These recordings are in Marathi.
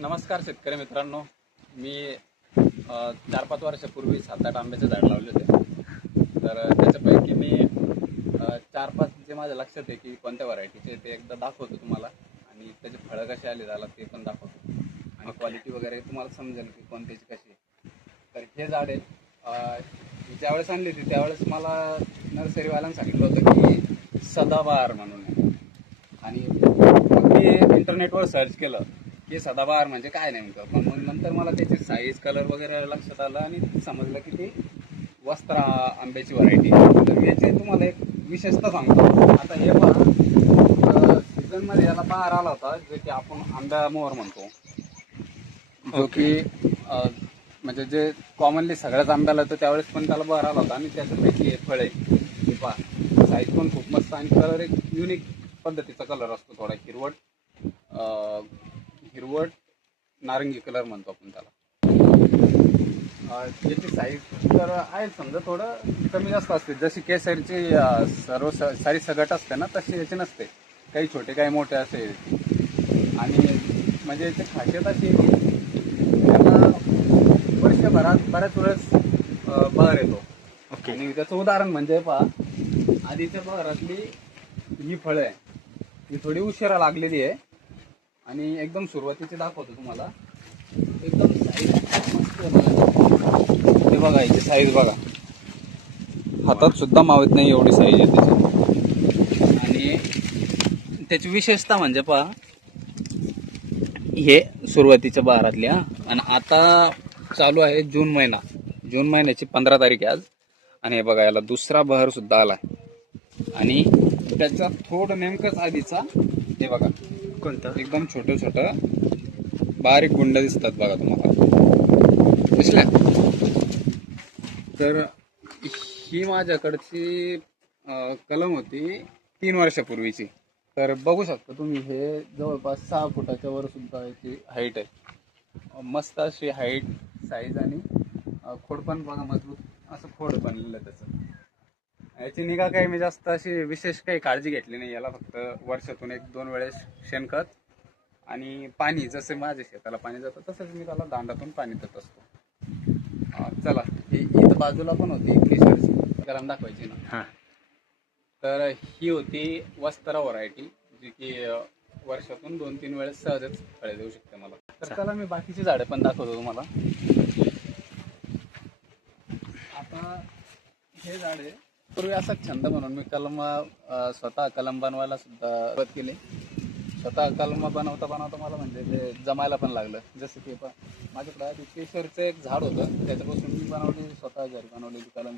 नमस्कार शेतकरी मित्रांनो. मी 4-5 वर्षापूर्वी 7-8 आंब्याचे झाड लावले होते. तर त्याच्यापैकी मी 4-5 जे माझ्या लक्षात आहे की कोणत्या व्हरायटीचे ते एकदा दाखवतो तुम्हाला, आणि त्याचे फळं कसे आले त्याला ते पण दाखवतो, आणि क्वालिटी वगैरे तुम्हाला समजेल की कोणत्याची कशी आहे. तर हे झाड आहे, ज्यावेळेस आणली होती त्यावेळेस मला नर्सरीवाल्यांनी सांगितलं होतं की सदाबहार म्हणून आहे. आणि मी इंटरनेटवर सर्च केलं की सदाबहार म्हणजे काय नेमकं, पण मग नंतर मला त्याची साईज कलर वगैरे लक्षात आलं आणि समजलं की ती वस्त्रा आंब्याची व्हरायटी. तर याचे तुम्हाला एक विशेषता सांगतो. आता हे पहा, सीझनमध्ये याला बहार आला होता, जे की आपण आंब्या मोहर म्हणतो, जो की म्हणजे जे कॉमनली सगळ्याच आंब्याला येतो त्यावेळेस पण त्याला बहार आला होता. आणि त्याच्यापैकी हे फळ आहे, हे पहा साईज पण खूप मस्त, आणि कलर एक युनिक पद्धतीचा कलर असतो, थोडा हिरवट नारंगी कलर म्हणतो आपण त्याला. याची साईज तर आहे समजा थोडं कमी जास्त असते, जशी केसरची सारी सगट असते ना तशी याची नसते, काही छोटे काही मोठे असे. आणि म्हणजे याची खासियत अशी आहे की त्याला वर्षभरात बऱ्याच वेळेस बहर येतो. आणि त्याचं उदाहरण म्हणजे पहा, आधीच्या बहरातली ही फळं आहे, ही थोडी उशिरा लागलेली आहे. आणि एकदम सुरुवातीची दाखवतो तुम्हाला, एकदम साईज मस्त आहे बघा. हे बघा याची साईज बघा, हातात सुद्धा मावत नाही एवढी साईज आहे त्याची. आणि त्याची विशेषता म्हणजे पहा, हे सुरुवातीच्या बहारातली आणि आता चालू आहे जून महिन्याची 15 तारीख आहे आज. आणि हे बघा याला दुसरा बहर सुद्धा आला. आणि त्याचा थोडं नेमकंच आधीचा हे बघा, कोणतं एकदम छोटं बारीक गुंड दिसतात बघा तुम्हाला, दिसल्या. तर ही माझ्याकडची कलम होती 3 वर्षापूर्वीची. तर बघू शकता तुम्ही, हे जवळपास 6 फुटाच्या वर सुद्धा याची हाईट आहे. मस्त अशी हाईट, साईज, आणि खोड पण बघा मजबूत असं खोड बनलेलं आहे त्याचं. याची निगा काही मी जास्त अशी विशेष काही काळजी घेतली नाही. याला फक्त वर्षातून 1-2 वेळेस शेणखत आणि पाणी, जसे माझ्या शेताला पाणी जातं तसंच मी त्याला दांडातून पाणी देत असतो. चला, ही इथं बाजूला पण होती केशरची, गरम दाखवायची ना. तर ही होती वस्त्रा व्हरायटी, जी की वर्षातून 2-3 वेळेस सहजच फळे देऊ शकते मला. तर त्याला मी बाकीची झाडं पण दाखवतो तुम्हाला. आता हे झाड आहे, पूर्वी असा छंद म्हणून मी स्वतः कलम बनवायला सुद्धा सुरुवात केली. स्वतः कलम बनवता मला म्हणजे ते जमायला पण लागलं. जसं की माझ्याकडे आधी केशरचं एक झाड होतं, त्याच्यापासून मी बनवली स्वतः घरी बनवलेली कलम.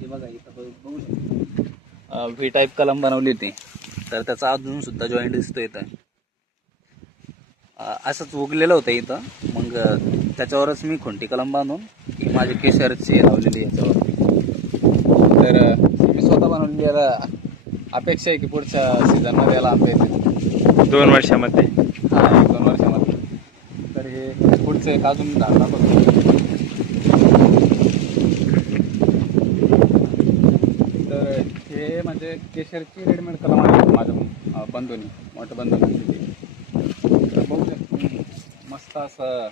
ती बघा इथं बघू शकतो, व्ही टाईप कलम बनवली होती. तर त्याचा अजून सुद्धा जॉईंट दिसतो इथं. असंच उगलेलं होतं इथं. मग त्याच्यावरच मी खुंटी कलम बांधून ही माझी केशरची लावलेली याच्यावर. तर मी स्वतः बनवलेली. याला अपेक्षा आहे की पुढच्या सीझनमध्ये याला आंबे येतील 2 वर्षामध्ये. हा, 1-2 वर्षामध्ये. तर हे पुढचं एक अजून झाड दाखवतो. तर हे म्हणजे केशरची रेडीमेड कलम आहे माझ्या बंधूनी, मोठ्या बंधूंनी. तर बघू शकतो मस्त असं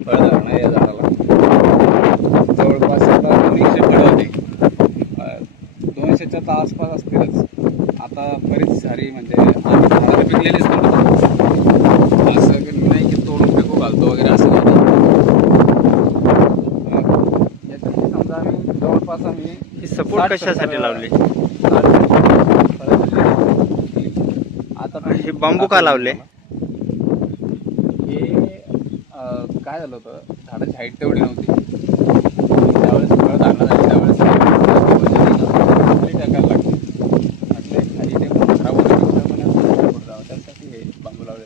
फळधारणा आहे या झाडाला. जवळपास आता 200 फळं होते, 200च्या तर आसपास असतीलच. आता बरीच सारी म्हणजे आम्ही झाडाला पिकलेलीच नव्हतं, असं नाही की तोडून फेकू घालतो वगैरे असं नव्हतं. याच्यामध्ये समजा आम्ही जवळपास ही सपोर्ट कशासाठी लावली? आता हे बांबू का लावले? काय झालं होतं, झाडाची हाईट तेवढी नव्हती. त्यावेळेस फळं धारणा झाली त्यावेळेस खाली टाकायला लागते. म्हटलं खाली ते खराब होतं, त्यासाठी हे बांबू लावले.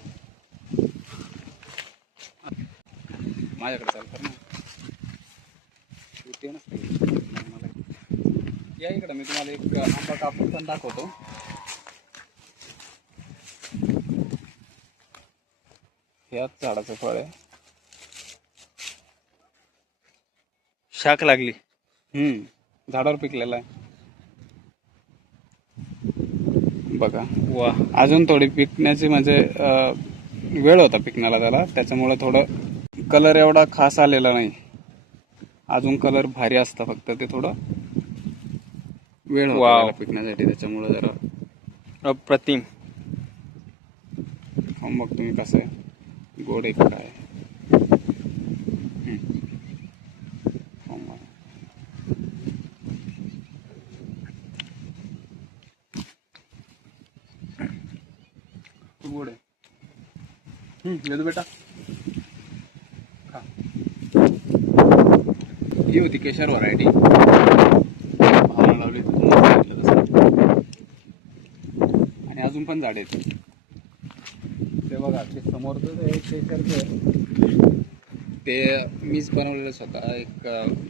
माझ्याकडे चालतं ना ते नसते मला. या इकडं मी तुम्हाला एक आंबा कापून पण दाखवतो. ह्याच झाडाचं फळ आहे. शाख लागली. झाडावर पिकलेला आहे बघा. वा, अजून थोडी पिकण्याची म्हणजे वेळ होता पिकण्याला त्याला, त्याच्यामुळे थोडं कलर एवढा खास आलेला नाही. अजून कलर भारी असता, फक्त ते थोडं वेळ होता वाव. त्याला पिकण्यासाठी, त्याच्यामुळे जरा अप्रतिम. खाऊन बघ तुम्ही कसं आहे, गोड आहे का काय. खाऊन बघा. खूप गोड आहे. येतो बेटा, खा. ही होती केशर व्हरायटी, भावाला लावली होती तुम्हाला सांगितलं तसं. आणि अजून पण झाड आहेत ते बघा, ते समोरचं ते केशरचं ते मीच बनवलेलं स्वतः. एक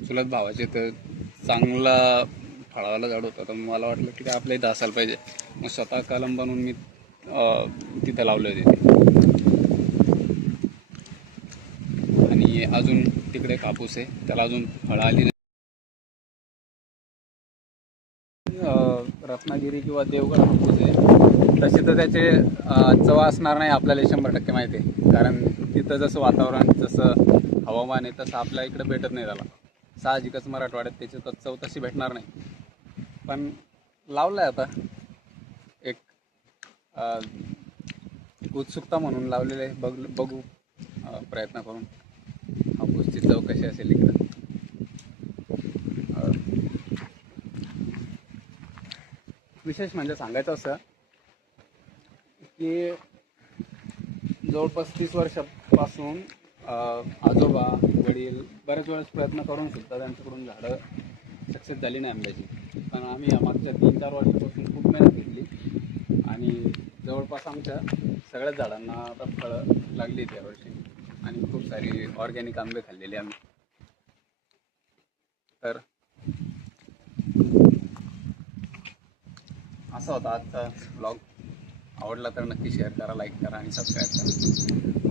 चुलत भावाचे, तर चांगला फळावाला झाड होतं, तर मला वाटलं की ते आपल्या इथं असायला पाहिजे. मग स्वतः कलम बनवून मी तिथं लावले होते ते. आणि अजून तिकडे कापूस आहे, त्याला अजून फळं आली नाही. रत्नागिरी किंवा देवगड कापूस आहे, तसे तर त्याचे चव असणार नाही आपल्याला 100% माहिती आहे. कारण तिथं जसं वातावरण, जसं हवामान आहे, तसं आपल्या इकडे भेटत नाही त्याला. साहजिकच मराठवाड्यात त्याची तर चव तशी भेटणार नाही. पण लावलं आहे आता, एक उत्सुकता म्हणून लावलेलं आहे. बघू प्रयत्न करून कापूसची चव कशी असेल इकडं. विशेष म्हणजे सांगायचं असं की जवळपास 30 वर्षापासून आजोबा, वडील बऱ्याच वेळेस प्रयत्न करून सुद्धा त्यांच्याकडून झाडं सक्सेस झाली नाही आंब्याची. पण आम्ही मागच्या 3-4 वर्षापासून खूप मेहनत घेतली आणि जवळपास आमच्या सगळ्याच झाडांना आता फळं लागली आहेत यावर्षी. आणि खूप सारी ऑर्गॅनिक आंबे खाल्लेले आम्ही. तर असा होता आजचा ब्लॉग. आवडला तर नक्की शेअर करा, लाईक करा आणि सबस्क्राईब करा.